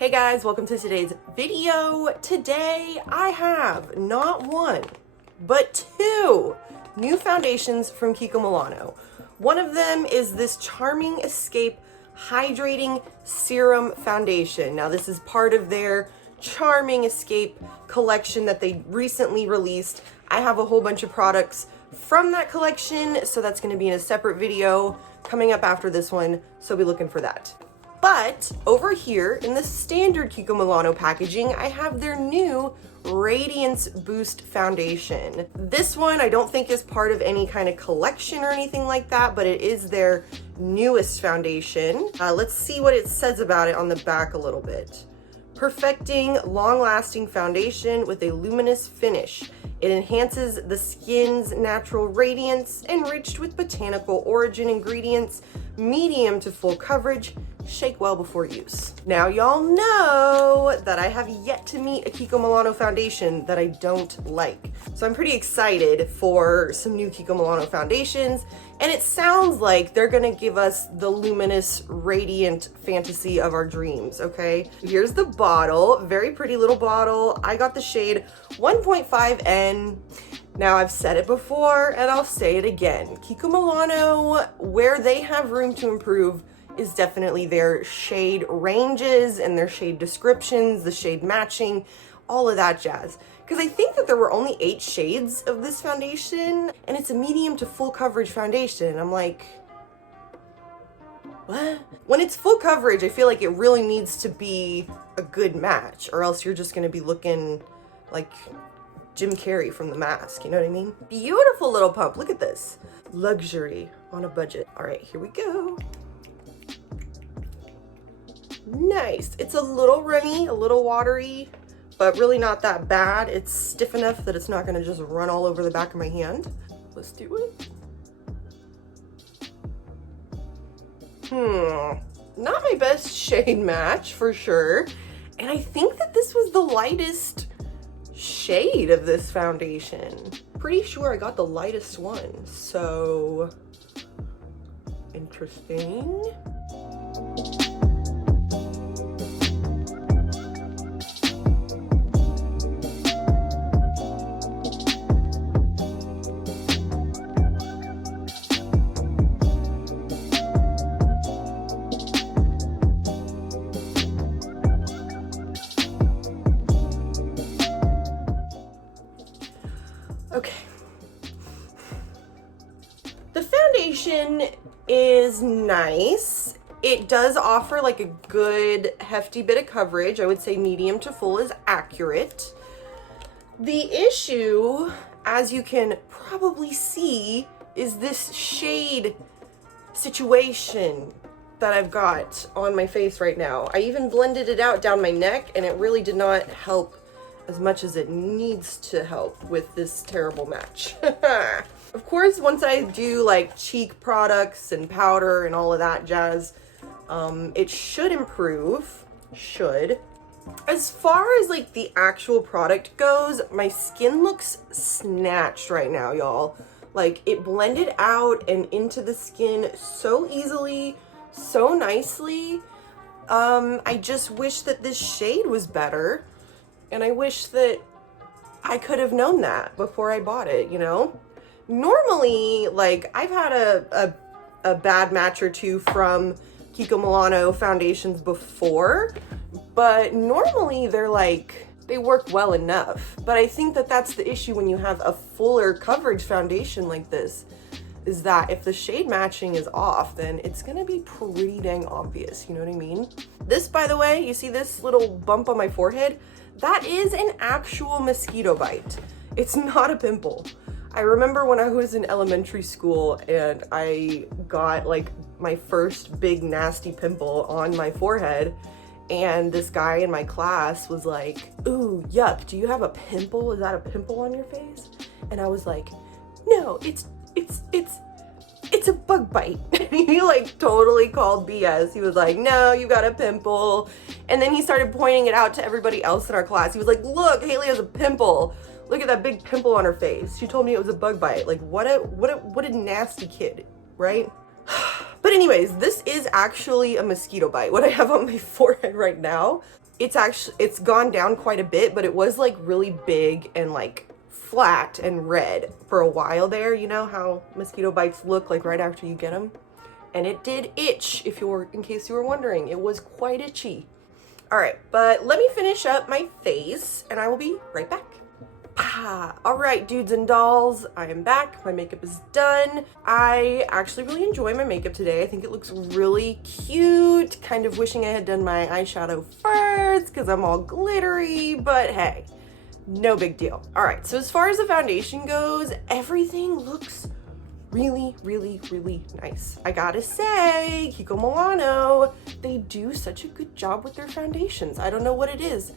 Hey guys, welcome to today's video. Today I have not one, but two new foundations from Kiko Milano. One of them is this Charming Escape Hydrating Serum Foundation. Now this is part of their Charming Escape collection that they recently released. I have a whole bunch of products from that collection, so that's going to be in a separate video coming up after this one, so be looking for that. But over here in the standard Kiko Milano packaging, I have their new Radiance Boost Foundation. This one I don't think is part of any kind of collection or anything like that, but it is their newest foundation. Let's see what it says about it on the back a little bit. Perfecting long-lasting foundation with a luminous finish. It enhances the skin's natural radiance, enriched with botanical origin ingredients, medium to full coverage. Shake well before use. Now y'all know that I have yet to meet a Kiko Milano foundation that I don't like. So I'm pretty excited for some new Kiko Milano foundations, and it sounds like they're gonna give us the luminous, radiant fantasy of our dreams, okay? Here's the bottle, very pretty little bottle. I got the shade 1.5N. Now I've said it before and I'll say it again. Kiko Milano, where they have room to improve is definitely their shade ranges and their shade descriptions, the shade matching, all of that jazz. Because I think that there were only 8 shades of this foundation, and it's a medium to full coverage foundation. I'm like, what? When it's full coverage, I feel like it really needs to be a good match, or else you're just gonna be looking like Jim Carrey from The Mask, you know what I mean? Beautiful little pump, look at this. Luxury on a budget. All right, here we go. Nice. It's a little runny, a little watery, but really not that bad. It's stiff enough that it's not going to just run all over the back of my hand. Let's do it. Not my best shade match for sure. And I think that this was the lightest shade of this foundation. Pretty sure I got the lightest one. So interesting. Okay. The foundation is nice. It does offer like a good hefty bit of coverage. I would say medium to full is accurate. The issue, as you can probably see, is this shade situation that I've got on my face right now. I even blended it out down my neck, and it really did not help as much as it needs to help with this terrible match. Of course, once I do like cheek products and powder and all of that jazz, it should improve, As far as like the actual product goes, my skin looks snatched right now, y'all. Like it blended out and into the skin so easily, so nicely. I just wish that this shade was better. And I wish that I could have known that before I bought it, you know? Normally, like, I've had a bad match or two from Kiko Milano foundations before, but normally they're like, they work well enough. But I think that that's the issue when you have a fuller coverage foundation like this, is that if the shade matching is off, then it's gonna be pretty dang obvious, you know what I mean? This, by the way, you see this little bump on my forehead? That is an actual mosquito bite. It's not a pimple. I remember when I was in elementary school and I got like my first big nasty pimple on my forehead, and this guy in my class was like, "Ooh, yuck, do you have a pimple? Is that a pimple on your face?" And I was like, "No, it's a bug bite." He like totally called BS. He was like, "No, you got a pimple." And then he started pointing it out to everybody else in our class. He was like, "Look, Haley has a pimple. Look at that big pimple on her face. She told me it was a bug bite." Like what a nasty kid, right? But anyways, this is actually a mosquito bite, what I have on my forehead right now. it's gone down quite a bit, but it was like really big and like flat and red for a while there. You know how mosquito bites look like right after you get them? And it did itch, in case you were wondering. It was quite itchy. All right, but let me finish up my face and I will be right back. All right, dudes and dolls, I am back. My makeup is done. I actually really enjoy my makeup today. I think it looks really cute. Kind of wishing I had done my eyeshadow first because I'm all glittery, but hey, no big deal. All right, so as far as the foundation goes, everything looks really, really, really nice. I gotta say, Kiko Milano, they do such a good job with their foundations. I don't know what it is,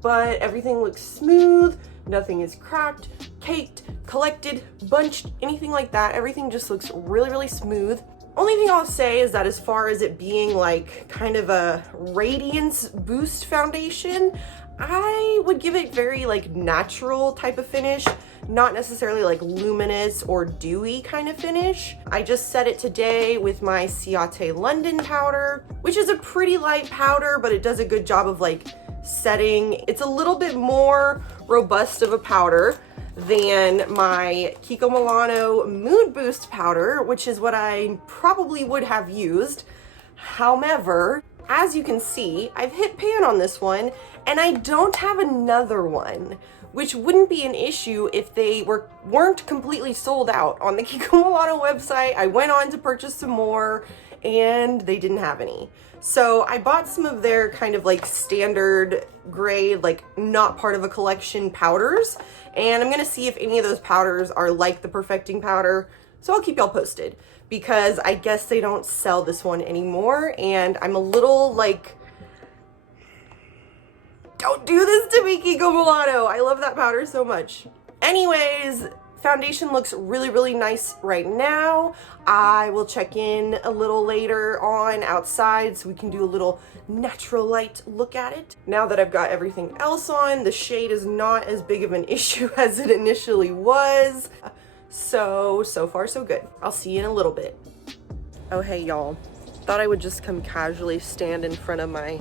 but everything looks smooth. Nothing is cracked, caked, collected, bunched, anything like that. Everything just looks really, really smooth. Only thing I'll say is that as far as it being like kind of a radiance boost foundation, I would give it very like natural type of finish, not necessarily like luminous or dewy kind of finish. I just set it today with my Ciate London powder, which is a pretty light powder, but it does a good job of like setting. It's a little bit more robust of a powder than my Kiko Milano Mood Boost powder, which is what I probably would have used. However, as you can see, I've hit pan on this one and I don't have another one, which wouldn't be an issue if they weren't completely sold out on the Kiko Milano website. I went on to purchase some more and they didn't have any. So I bought some of their kind of like standard grade, like not part of a collection powders. And I'm gonna see if any of those powders are like the perfecting powder. So I'll keep y'all posted because I guess they don't sell this one anymore. And I'm a little like, don't do this to me, Kiko Milano. I love that powder so much. Anyways, foundation looks really, really nice right now. I will check in a little later on outside so we can do a little natural light look at it. Now that I've got everything else on, the shade is not as big of an issue as it initially was. So far so good. I'll see you in a little bit. Oh, hey y'all. Thought I would just come casually stand in front of my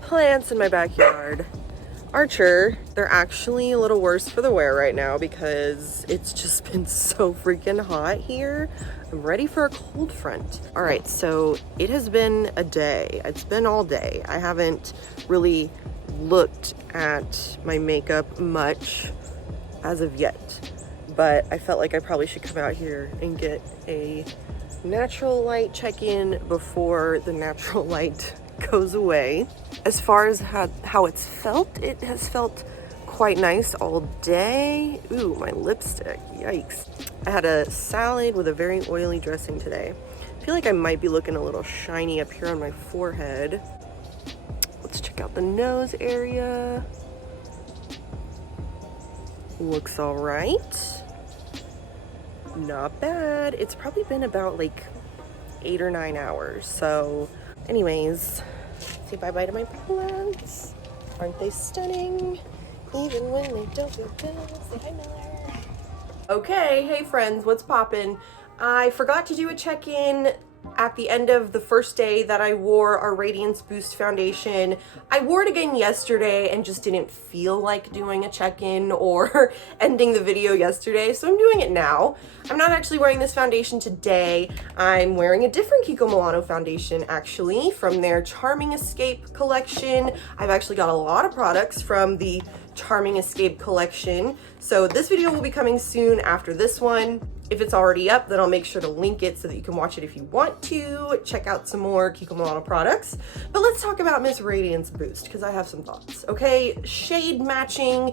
plants in my backyard. Archer, they're actually a little worse for the wear right now because it's just been so freaking hot here. I'm ready for a cold front. All right, so it has been a day. It's been all day. I haven't really looked at my makeup much as of yet, but I felt like I probably should come out here and get a natural light check-in before the natural light goes away. As far as how it's felt, it has felt quite nice all day. Ooh, my lipstick, yikes. I had a salad with a very oily dressing today. I feel like I might be looking a little shiny up here on my forehead. Let's check out the nose area. Looks all right. Not bad. It's probably been about like 8 or 9 hours. So anyways, say bye-bye to my plants. Aren't they stunning? Even when they don't feel good, say hi, Miller. Okay, hey friends, what's poppin'? I forgot to do a check-in at the end of the first day that I wore our Radiance Boost foundation. I wore it again yesterday and just didn't feel like doing a check-in or ending the video yesterday, so I'm doing it now. I'm not actually wearing this foundation today. I'm wearing a different Kiko Milano foundation actually from their Charming Escape collection. I've actually got a lot of products from the Charming Escape collection, so this video will be coming soon after this one. If it's already up, then I'll make sure to link it so that you can watch it if you want to. Check out some more Kiko Milano products. But let's talk about Miss Radiance Boost because I have some thoughts. Okay, shade matching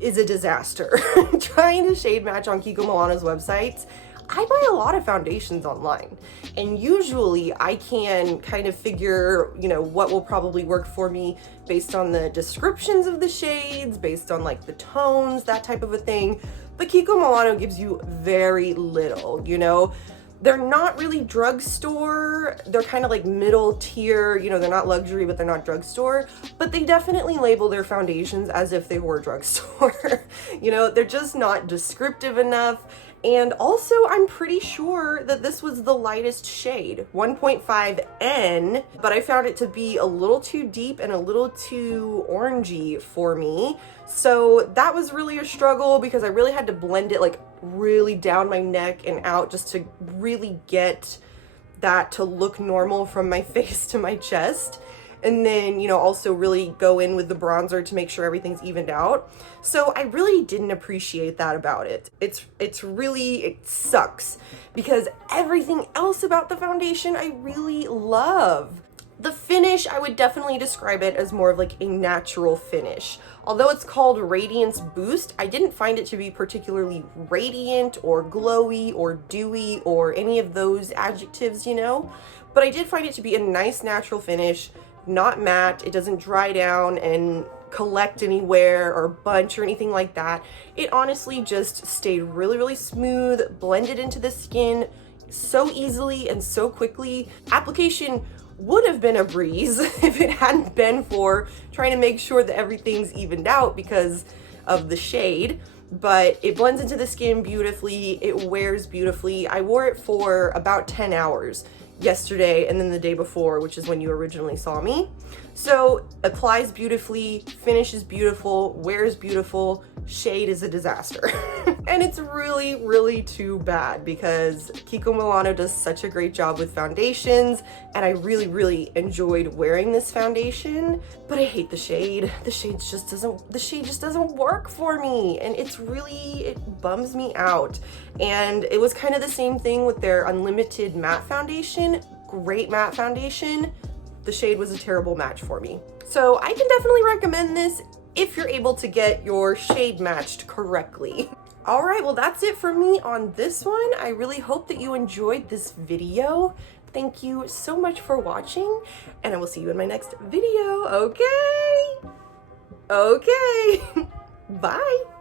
is a disaster. Trying to shade match on Kiko Milano's websites. I buy a lot of foundations online, and usually I can kind of figure, you know, what will probably work for me based on the descriptions of the shades, based on like the tones, that type of a thing. But Kiko Milano gives you very little, you know. They're not really drugstore. They're kind of like middle tier, you know, they're not luxury, but they're not drugstore. But they definitely label their foundations as if they were drugstore. You know, they're just not descriptive enough. And also, I'm pretty sure that this was the lightest shade, 1.5N, but I found it to be a little too deep and a little too orangey for me. So that was really a struggle because I really had to blend it like really down my neck and out just to really get that to look normal from my face to my chest. And then, you know, also really go in with the bronzer to make sure everything's evened out. So I really didn't appreciate that about it. It sucks because everything else about the foundation I really love. The finish, I would definitely describe it as more of like a natural finish. Although it's called Radiance Boost, I didn't find it to be particularly radiant or glowy or dewy or any of those adjectives, you know? But I did find it to be a nice natural finish. Not matte, it doesn't dry down and collect anywhere or bunch or anything like that. It honestly just stayed really, really smooth, blended into the skin so easily and so quickly. Application would have been a breeze if it hadn't been for trying to make sure that everything's evened out because of the shade. But it blends into the skin beautifully, it wears beautifully. I wore it for about 10 hours. Yesterday and then the day before, which is when you originally saw me. So applies beautifully, finishes beautiful, wears beautiful, shade is a disaster. And it's really, really too bad because Kiko Milano does such a great job with foundations and I really, really enjoyed wearing this foundation, but I hate the shade. The shade just doesn't work for me and it bums me out. And it was kind of the same thing with their Unlimited matte foundation. Great matte foundation. The shade was a terrible match for me. So I can definitely recommend this if you're able to get your shade matched correctly. All right, well, that's it for me on this one. I really hope that you enjoyed this video. Thank you so much for watching, and I will see you in my next video, okay? Okay, bye.